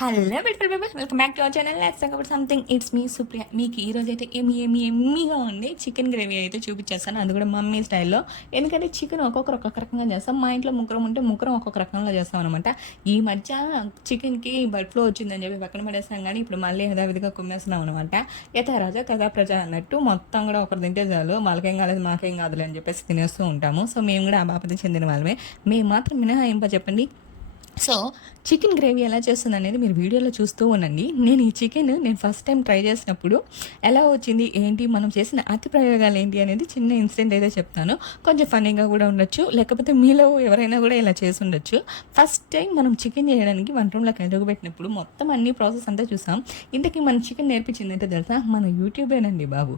Hello బిడ్డల్ baby welcome back to our channel let's talk about something it's me Supriya మీకు ఈ రోజు అయితే ఏమి ఏమి ఎమ్మిగా ఉంది. చికెన్ గ్రేవీ అయితే చూపించేస్తాను. అది కూడా మమ్మీ స్టైల్లో ఎందుకంటే చికెన్ ఒక్కొక్కరు ఒక్కొక్క రకంగా చేస్తాం. మా ఇంట్లో ముగ్గురం ఉంటే ముగ్గురం ఒక్కొక్క రకంగా చేస్తాం అనమాట ఈ మధ్య చికెన్కి బర్డ్ ఫ్లో వచ్చిందని చెప్పి పక్కన పడేస్తాం కానీ ఇప్పుడు మళ్ళీ యథావిధిగా కుమ్మేస్తున్నాం అనమాట యథా రాజా కథా ప్రజ అన్నట్టు మొత్తం కూడా ఒకరు తింటే చాలు. వాళ్ళకేం కాలేదు మాకేం కాదులే అని చెప్పేసి తినేస్తూ ఉంటాము. సో మేము కూడా ఆ బాపతి చెందిన వాళ్ళమే. మేము మాత్రం మినహాయింప చెప్పండి. సో చికెన్ గ్రేవీ ఎలా చేస్తుంది అనేది మీరు వీడియోలో చూస్తూ ఉండండి. నేను ఈ చికెన్ నేను ఫస్ట్ టైం ట్రై చేసినప్పుడు ఎలా వచ్చింది ఏంటి మనం చేసిన అతి ప్రయోగాలు ఏంటి అనేది చిన్న ఇన్సిడెంట్ అయితే చెప్తాను. కొంచెం ఫనీగా కూడా ఉండొచ్చు లేకపోతే మీలో ఎవరైనా కూడా ఇలా చేసి ఉండొచ్చు. ఫస్ట్ టైం మనం చికెన్ చేయడానికి వన్ రూమ్లోకి ఎదుగుపెట్టినప్పుడు మొత్తం అన్ని ప్రాసెస్ అంతా చూసాం. ఇంతకీ మన చికెన్ నేర్పించింది అంటే తెలుసా? మన యూట్యూబేనండి బాబు.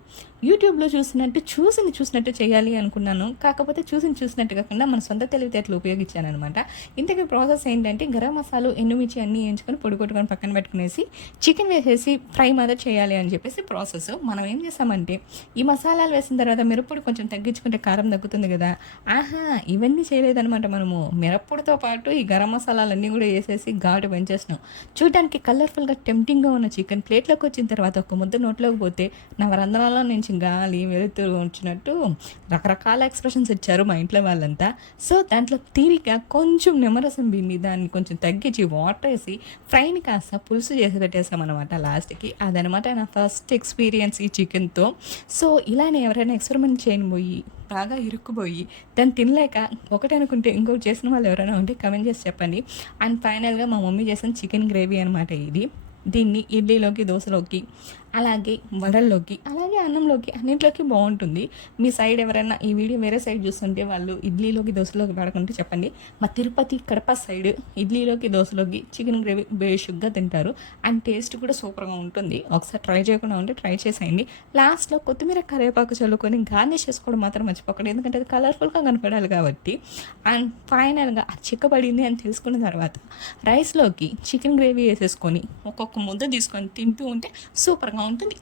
యూట్యూబ్లో చూసినట్టు చూసింది చూసినట్టు చేయాలి అనుకున్నాను. కాకపోతే చూసింది చూసినట్టు కాకుండా మన సొంత తెలివితేటలు ఉపయోగించాను అనమాట ఇంతకీ ప్రాసెస్ ఏంటంటే గరం మసాలు ఎండుమిర్చి అన్నీ వేయించుకొని పొడి కొట్టుకొని పక్కన పెట్టుకునేసి చికెన్ వేసేసి ఫ్రై మాత్రం చేయాలి అని చెప్పేసి ప్రాసెస్ మనం ఏం చేస్తామంటే ఈ మసాలాలు వేసిన తర్వాత మిరప్పొడి కొంచెం తగ్గించుకుంటే కారం తగ్గుతుంది కదా. ఆహా ఇవన్నీ చేయలేదన్నమాట మనము. మిరప్పొడితో పాటు ఈ గరం మసాలాలన్నీ కూడా వేసేసి ఘాటు పెంచేసినాం. చూడడానికి కలర్ఫుల్గా టెంప్టింగ్గా ఉన్న చికెన్ ప్లేట్లోకి వచ్చిన తర్వాత ఒక ముద్ద నోట్లోకి పోతే నవరంధ్రాల నుంచి గాలి వెలుతురు వచ్చినట్టు రకరకాల ఎక్స్ప్రెషన్స్ ఇచ్చారు మా ఇంట్లో వాళ్ళంతా. సో దాంట్లో తీరిక కొంచెం నిమ్మరసం బిన్ని దాన్ని కొంచెం తగ్గించి వాటర్ వేసి ఫ్రైని కాస్త పులుసు చేసి పెట్టేసామన్నమాట లాస్ట్కి అదనమాట నా ఫస్ట్ ఎక్స్పీరియన్స్ ఈ చికెన్తో సో ఇలానే ఎవరైనా ఎక్స్పెరిమెంట్ చేయనిపోయి బాగా ఇరుక్కుపోయి దాన్ని తినలేక ఒకటి అనుకుంటే ఇంకొకటి చేసిన వాళ్ళు ఎవరైనా ఉంటే కమెంట్ చేసి చెప్పండి. అండ్ ఫైనల్గా మా మమ్మీ చేసిన చికెన్ గ్రేవీ అనమాట ఇది. దీన్ని ఇడ్లీలోకి దోశలోకి అలాగే వడల్లోకి. అలాగే అన్నంలోకి అన్నింటిలోకి బాగుంటుంది. మీ సైడ్ ఎవరైనా ఈ వీడియో వేరే సైడ్ చూస్తుంటే వాళ్ళు ఇడ్లీలోకి దోశలోకి వాడకుంటే చెప్పండి. మా తిరుపతి కడప సైడ్ ఇడ్లీలోకి దోశలోకి చికెన్ గ్రేవీ బేషుగ్గా తింటారు. అండ్ టేస్ట్ కూడా సూపర్గా ఉంటుంది. ఒకసారి ట్రై చేయకుండా ఉంటే ట్రై చేసేయండి. లాస్ట్లో కొత్తిమీర కరివేపాకు చల్లుకొని గార్నిష్ చేసుకోవడం మాత్రం మర్చిపోకండి. ఎందుకంటే అది కలర్ఫుల్గా కనపడాలి కాబట్టి. అండ్ ఫైనల్గా ఆ చిక్కబడింది అని తెలుసుకున్న తర్వాత రైస్లోకి చికెన్ గ్రేవీ వేసేసుకొని ఒక్కొక్క ముద్ద తీసుకొని తింటూ ఉంటే సూపర్గా ఉంటుంది